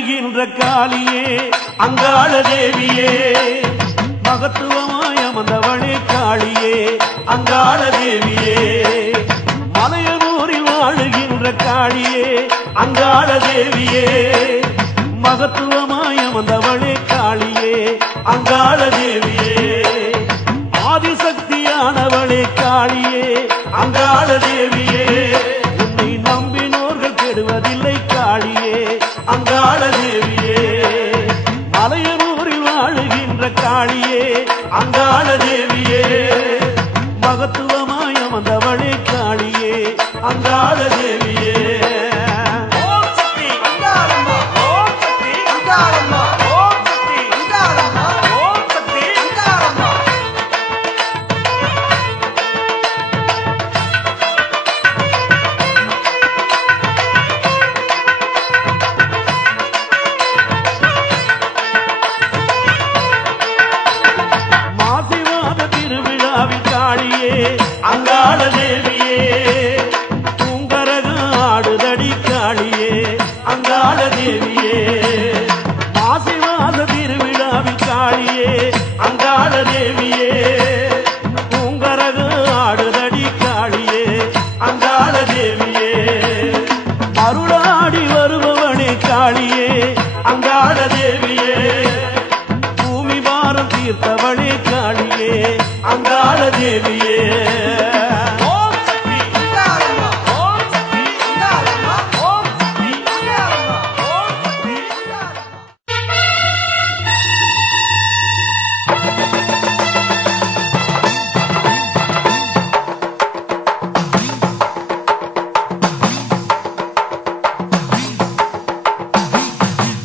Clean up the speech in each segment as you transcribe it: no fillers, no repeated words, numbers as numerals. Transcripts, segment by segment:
வாழுகின்ற காளியே அங்காள தேவியே மகத்துவமாய் அமர்ந்தவளே காளியே அங்காள தேவியே மலையனூரில் வாழுகின்ற காளியே அங்காள தேவியே மகத்துவமாய் அமர்ந்தவளே காளியே அங்காள தேவியே ஆதிசக்தியானவளே காளியே அங்காள தேவியே உன்னை நம்பினோர்கள் கெடுவதில்லை காளியே அங்காள தேவியே மலையனூரில் வாழுகின்ற காளியே அங்காள தேவியே மகத்துவமாய் அமர்ந்தவளே காளியே அங்காள தேவியே அங்காள தேவியே பூங்கரகம் ஆடுதடி காளியே அங்காள தேவியே மாசிவாத திருவிழாவில் காளியே அங்காள தேவியே பூங்கரகம் ஆடுதடி காளியே அங்காள தேவியே மருளாடி வருபவனே காளியே அங்காள தேவியே பூமி பாரம் தீர்த்தவளே காளியே அங்காள தேவியே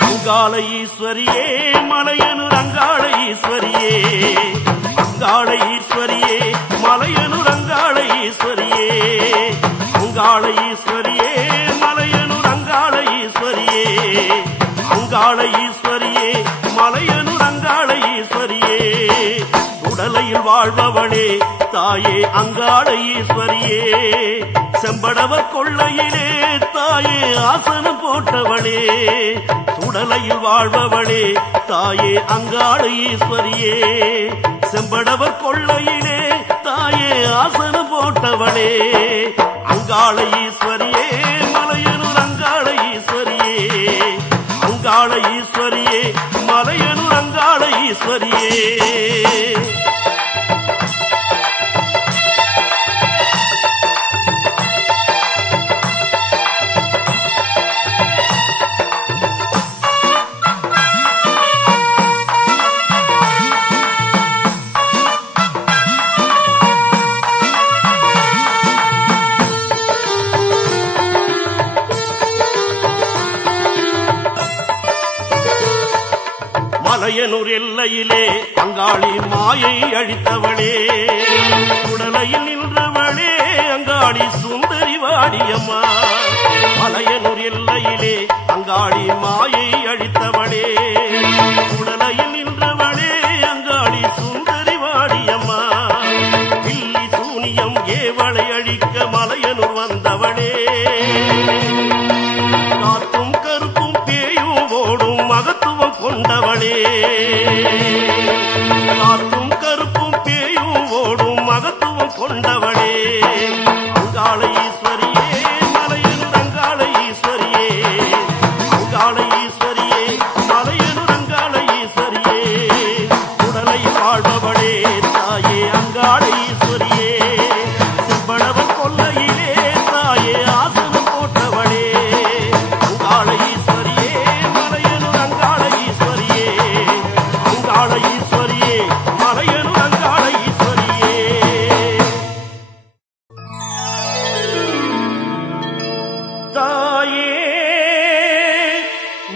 அங்காள ஈஸ்வரியே மலையனூர் அங்காள ஈஸ்வரியே அங்காள ஈஸ்வரியே மலையனூர் அங்காள ஈஸ்வரியே அங்காள ஈஸ்வரியே மலையனூர் அங்காள ஈஸ்வரியே அங்காள ஈஸ்வரியே மலையனூர் அங்காள ஈஸ்வரியே உடலையில் வாழ்பவளே தாயே அங்காள ஈஸ்வரியே செம்படவர் கொள்ளையிலே தாயே ஆசனம் போட்டவளே சுடலையில் வாழ்பவளே தாயே அங்காள ஈஸ்வரியே செம்படவர் கொள்ளையிலே தாயே ஆசனம் போட்டவளே அங்காள ஈஸ்வரியே மலையனூர் அங்காள ஈஸ்வரியே அங்காள ஈஸ்வரியே மலையனூர் அங்காள ஈஸ்வரியே மலையனூர் எல்லையிலே அங்காளி மாயை அழித்தவளே உடலையில் நின்றவளே அங்காளி சுந்தரி வாடியம்மா மலையனூர் எல்லையிலே அங்காளி மாயை அழித்தவளே உடலையில் நின்றவளே அங்காளி சுந்தரி வாடியம்மா பில்லி சூனியம் ஏவளை அழிக்க மலையனூர் வந்தவளே காத்தும் கருப்பும் பேயும் ஓடும் மகத்துவம் கொண்டவளே காத்தும் கருப்பும் பேயும் ஓடும் மகத்துவம் கொண்டவளே அங்காள ஈஸ்வரியே மலையனூர் அங்காள ஈஸ்வரியே அங்காள ஈஸ்வரியே மலையனூர் அங்காள ஈஸ்வரியே உடலை வாழ்பவளே தாயே அங்காள ஈஸ்வரியே செம்படவன் கொல்லையிலே தாயே ஆசனம் போட்டவளே அங்காள ஈஸ்வரியே மலையனூர் அங்காள ஈஸ்வரியே அங்காள ஈஸ்வரியே மலையனூர் அங்காள ஈஸ்வரியே தாயே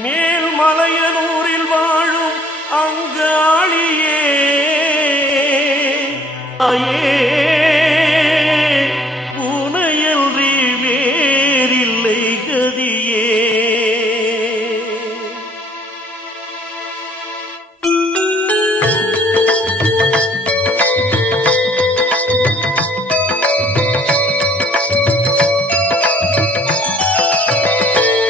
மேல்மலையனூரில் வாழும் அங்காளியே தாயே உனையன்றி வேறில்லை கதியே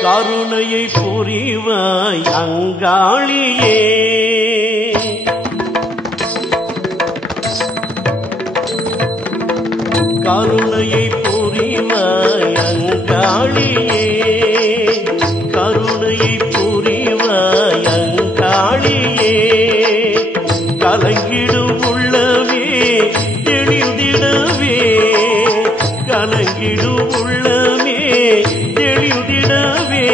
கருணையை புரிவாய் அங்காளியே. கருணையை புரிவாய் அங்காளியே, கருணையை புரிவாய் அங்காளியே. கலங்கிடும் உள்ளவே தெளிந்திடவே, கலங்கிடும் உள்ளமே தெளிந்திடவே,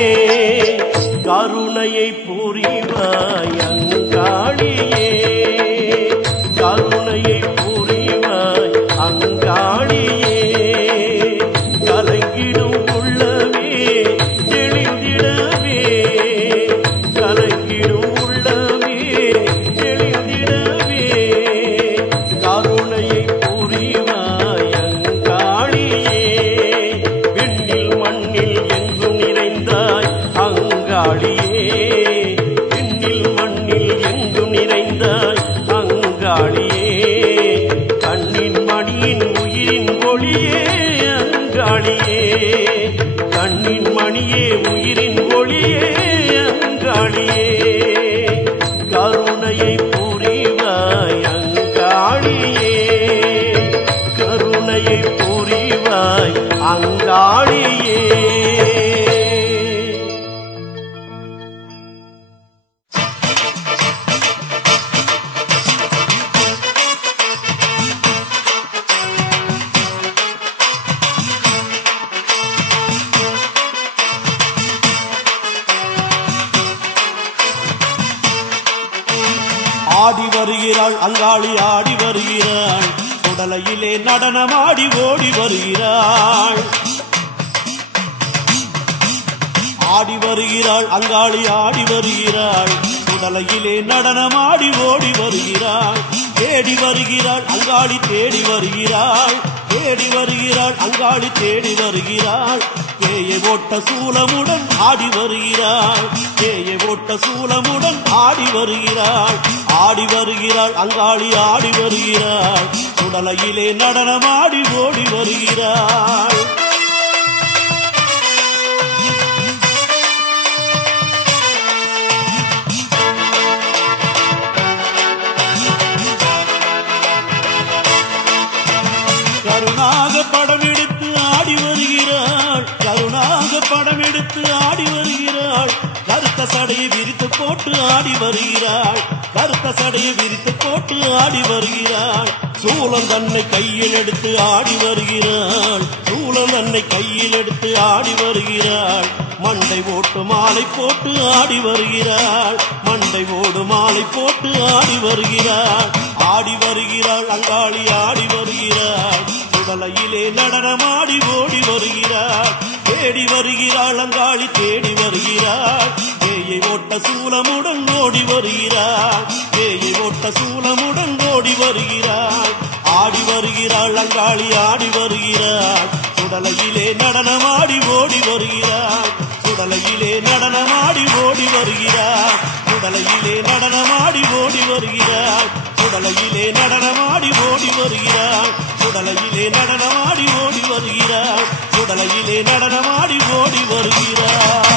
கருணையை புரிவாய் அங்காளியே, கருணையை புரிவாய் அங்காளியே. கலங்கிடும் உள்ளமே தெளிந்திடவே, கலங்கிடும் உள்ளமே தெளிந்திடவே, கருணையை புரிவாய் அங்காளியே. விண்ணில் மண்ணில் எங்கும் நிறைந்தாய் அங்காளியே, விண்ணில் மண்ணில் எங்கும் நிறைந்தாய் அங்காளியே. கண்ணின் மணியின் உயிரின் ஒளியே அங்காளியே, கண்ணின் மணியே உயிரின் ஒளியே அங்காளியே. கருணையை புரிவாய் அங்காளியே, கருணையை புரிவாய் அங்காளியே. ஆடி வருகிறாள் அங்காளி ஆடி வருகிறாள், சுடலையிலே நடனமாடி ஓடி வருகிறாள். ஆடி வருகிறாள் அங்காளி ஆடி வருகிறாள், சுடலையிலே நடனமாடி ஓடி வருகிறாள். தேடி வருகிறாள் அங்காளி தேடி வருகிறாள், தேடி வருகிறாள் அங்காளி தேடி வருகிறாள். தேயை ஓட்ட சூலமுடன் ஆடி வருகிறாள், தேயை ஓட்ட சூலமுடன் ஆடி வருகிறாள். ஆடி வருகிறாள் அங்காளி ஆடி வருகிறாள், சுடலையிலே நடனமாடி ஓடி வருகிறாள். கருணாக படம் எடுத்து ஆடி வருகிறாள், கருணாக படம் எடுத்து ஆடி வருகிறாள். கருத்த சடையை விரித்து போட்டு ஆடி வருகிறாள், கருத்த சடையை விரித்து போட்டு ஆடி வருகிறாள். சூலம் தன்னை கையில் எடுத்து ஆடி வருகிறாள், சூலம் தன்னை கையில் எடுத்து ஆடி வருகிறாள். மண்டை ஓட்டு மாலை போட்டு ஆடி வருகிறாள், மண்டை ஓடு மாலை போட்டு ஆடி வருகிறாள். ஆடி வருகிறாள் அங்காளி ஆடி வருகிறாள், சுடலையிலே நடனமாடி ஓடி வருகிறாள். தேடி வருகிறாள் அங்காளி தேடி வருகிறாள், தேயை ஓட்ட சூலமுடன் ஓடி வருகிறாள், தேயை ஓட்ட சூலமுடன் ஓடி வருகிறாள். ஆடி வருகிறாள் அங்காளி ஆடி வருகிறாள், சுடலையிலே நடனமாடி ஓடி வருகிறாள், சுடலையிலே நடனமாடி ஓடி வருகிறாள், சுடலையிலே நடனமாடி ஓடி வருகிறாள், சுடலையிலே நடனமாடி ஓடி வருகிறாள், சுடலையிலே நடனமாடி ஓடி வருகிறாள், சுடலையிலே நடனமாடி ஓடி வருகிறாள்.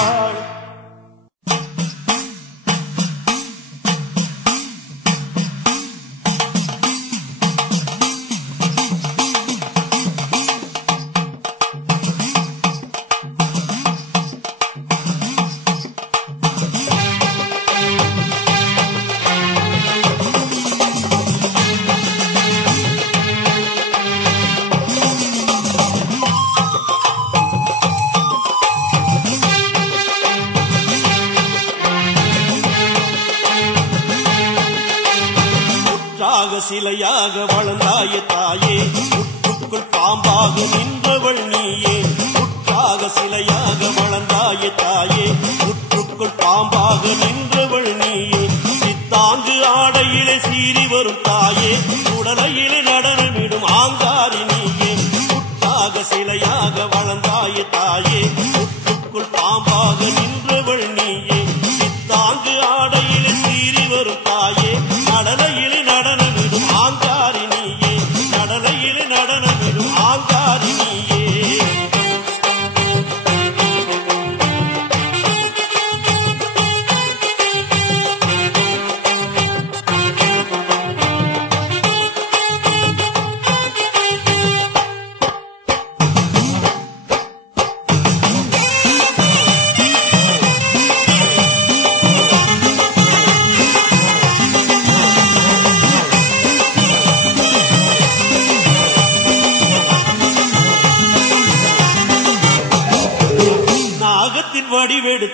சிலையாக வளர்ந்தாய தாயே, உற்றுக்குள் பாம்பாக நின்றவள் நீயே. உற்றாக சிலையாக வளர்ந்தாய தாயே, உற்றுக்குள் பாம்பாக நின்றவள் நீயே. சித்தாங்கு ஆடையிலே சீறி வரும் தாயே, உடலையிலே நடனமிடும் ஆங்காரி நீயே. உற்றாக சிலையாக வளர்ந்தாய தாயே, உற்றுக்குள் பாம்பாக நின்றவள் நீயே. சித்தாங்கு ஆடையிலே சீறி வரும் தாயே, நடலையிலே நடனமிடும் ஆங்காரி நீயே, நடலையிலே நடனமிடும் ஆங்காரி நீயே.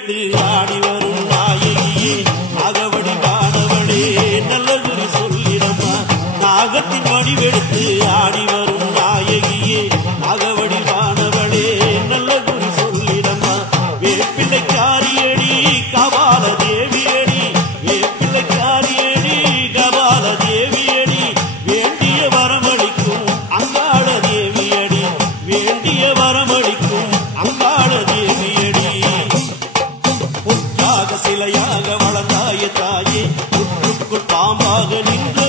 வடிவெடுத்து ஆடி வரும் நாயகியே நாகவடி வானவளே நல்ல குறி சொல்லிடம்மா நாகத்தின் வடிவெடுத்து ஆடி வரும் நாயகியே நாகவடி வானவளே நல்ல குறி சொல்லிடம்மா வேப்பிள்ளைக்காரியடி கபால தேவியடி வேப்பிள்ளைக்காரியடி கபால தேவியடி வேண்டிய வரமளிக்கும் அங்காள தேவியடி வேண்டிய வரமளிக்கும் அங்காள தேவியடி பொற்றாக சிலையாக வளர்ந்தாய தாயே புற்றுக்குள் பாம்பாக நின்று